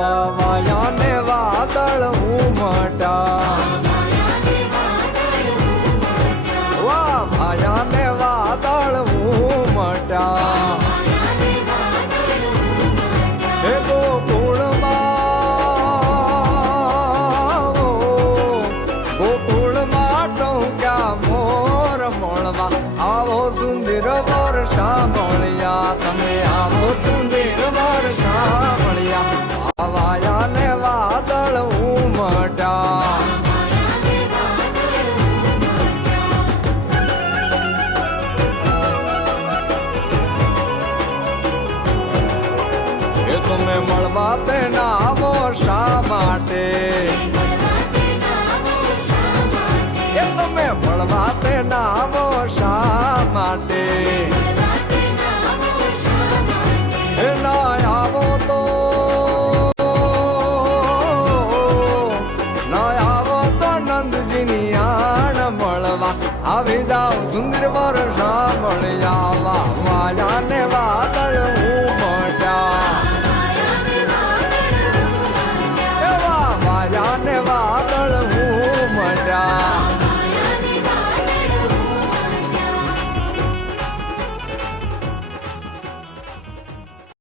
વાયા ને વાદળ ઉમટા વાહ વાયા ને વાદળ ઉમટા હે ગોકુળમાં ટોક્યા મોર મળવા આવો સુંદર વર્ષા મળ્યા તમે આવો સુંદર વર્ષા મળ્યા વાયા ને વાદળ ઉમટા એ તમે મળવા તે નાવો શા માટે એ તમે મળવા તે નાવો શા માટે એ ના આવો તો નંદજીની આણ મળવા આવી જાઓ સુંદર વર્ષા મળ્યા વાયા ને વા